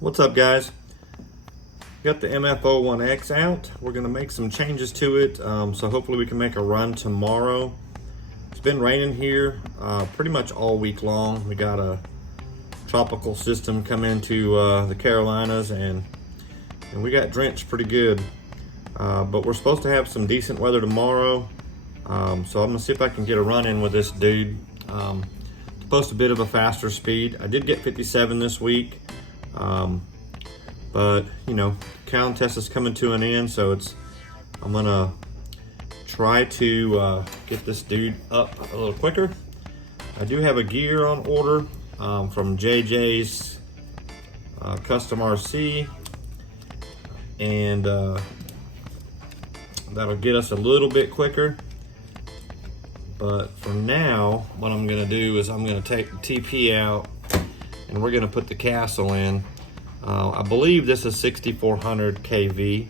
What's up, guys? Got the MF-01X out. We're gonna make some changes to it, so hopefully we can make a run tomorrow. It's been raining here pretty much all week long. We got a tropical system come into the Carolinas, and we got drenched pretty good. But we're supposed to have some decent weather tomorrow, so I'm gonna see if I can get a run in with this dude. To post a bit of a faster speed. I did get 57 this week. But you know, contest is coming to an end, so I'm gonna try to get this dude up a little quicker. I do have a gear on order from JJ's Custom RC, and that'll get us a little bit quicker. But for now, what I'm gonna do is I'm gonna take the TP out and we're gonna put the castle in. I believe this is 6400 kV.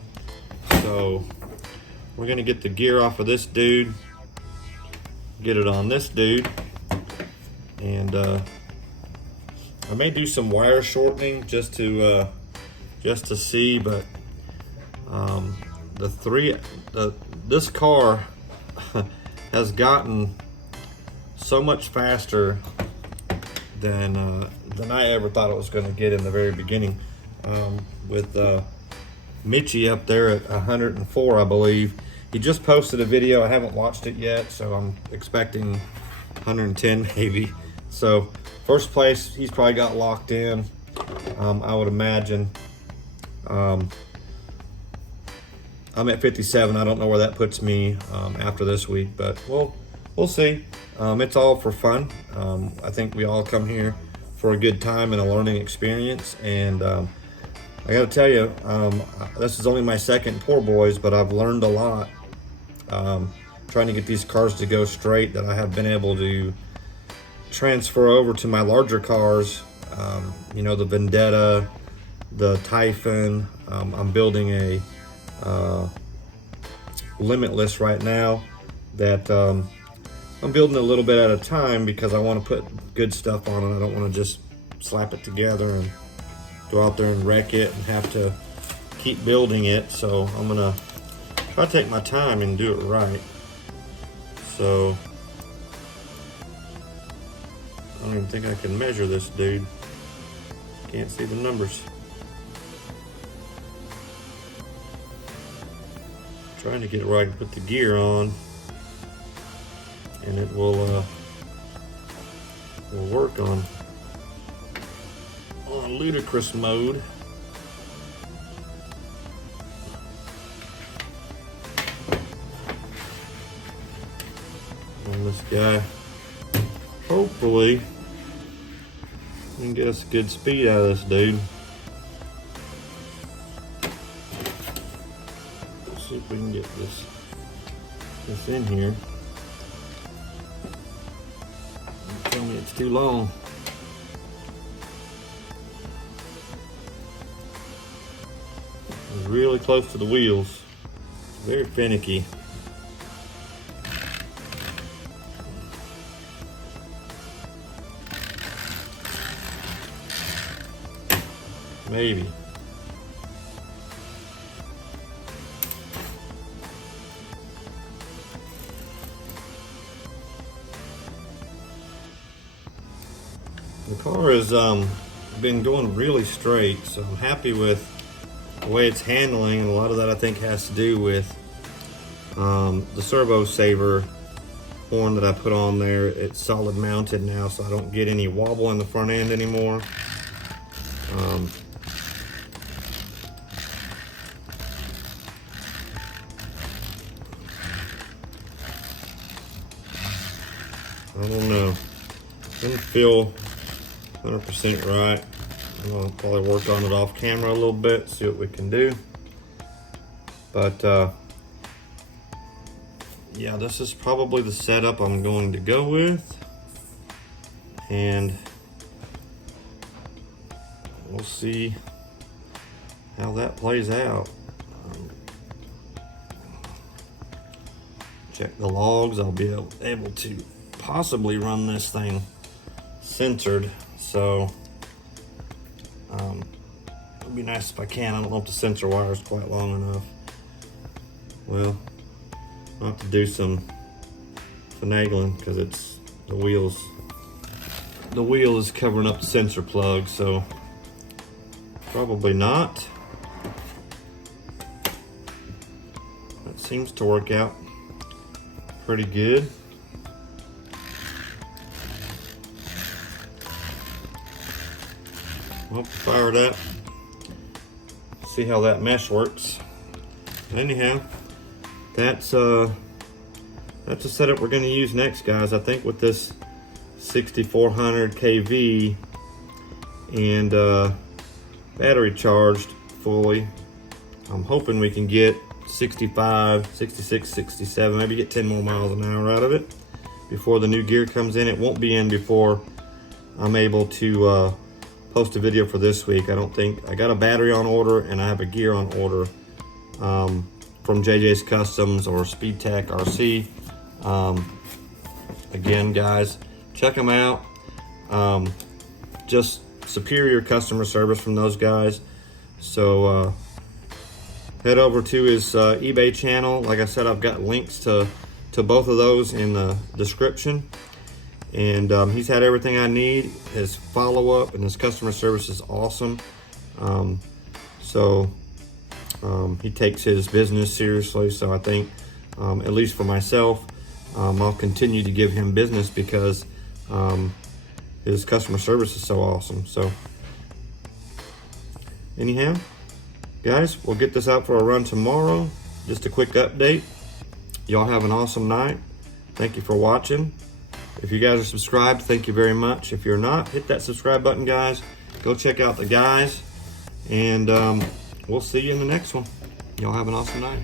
So we're gonna get the gear off of this dude, get it on this dude, and I may do some wire shortening just to see, but this car has gotten so much faster than I ever thought it was going to get in the very beginning. With Michi up there at 104, I believe. He just posted a video. I haven't watched it yet, so I'm expecting 110 maybe. So first place, he's probably got locked in, I would imagine. I'm at 57. I don't know where that puts me after this week, but we'll see. It's all for fun. I think we all come here for a good time and a learning experience. And I gotta tell you, this is only my second Poor Boys, but I've learned a lot trying to get these cars to go straight that I have been able to transfer over to my larger cars. You know, the Vendetta, the Typhon. I'm building a Limitless right now that I'm building a little bit at a time because I want to put good stuff on it. I don't want to just slap it together and go out there and wreck it and have to keep building it. So I'm gonna try to take my time and do it right. So I don't even think I can measure this dude. Can't see the numbers. Trying to get it where I can put the gear on, and it will work on ludicrous mode. On this guy, hopefully we can get us a good speed out of this dude. See if we can get this in here. Don't tell me it's too long. It's really close to the wheels. Very finicky. Maybe. The car has been going really straight, so I'm happy with the way it's handling, and a lot of that I think has to do with the servo saver horn that I put on there. It's solid mounted now, so I don't get any wobble in the front end anymore. I don't know. Doesn't feel 100% right. I'm gonna probably work on it off camera a little bit, see what we can do. But yeah, this is probably the setup I'm going to go with, and we'll see how that plays out. Check the logs. I'll be able to possibly run this thing censored, so It'd be nice if I can. I don't know if the sensor wire is quite long enough. Well, I'll have to do some finagling because it's the wheel is covering up the sensor plug, so probably not. That seems to work out pretty good. Well, fire it up. See how that mesh works. Anyhow, that's a setup we're going to use next, guys. I think with this 6400 kV and battery charged fully, I'm hoping we can get 65, 66, 67, maybe get 10 more miles an hour out of it before the new gear comes in. It won't be in before I'm able to post a video for this week. I don't think I got a battery on order and I have a gear on order from JJ's Customs or Speed Tech RC. Again, guys, check them out. Just superior customer service from those guys. So head over to his eBay channel. Like I said, I've got links to both of those in the description. And he's had everything I need. His follow-up and his customer service is awesome. He takes his business seriously. So I think, at least for myself, I'll continue to give him business because his customer service is so awesome. So anyhow, guys, we'll get this out for a run tomorrow. Just a quick update. Y'all have an awesome night. Thank you for watching. If you guys are subscribed, thank you very much. If you're not, hit that subscribe button, guys. Go check out the guys, and we'll see you in the next one. Y'all have an awesome night.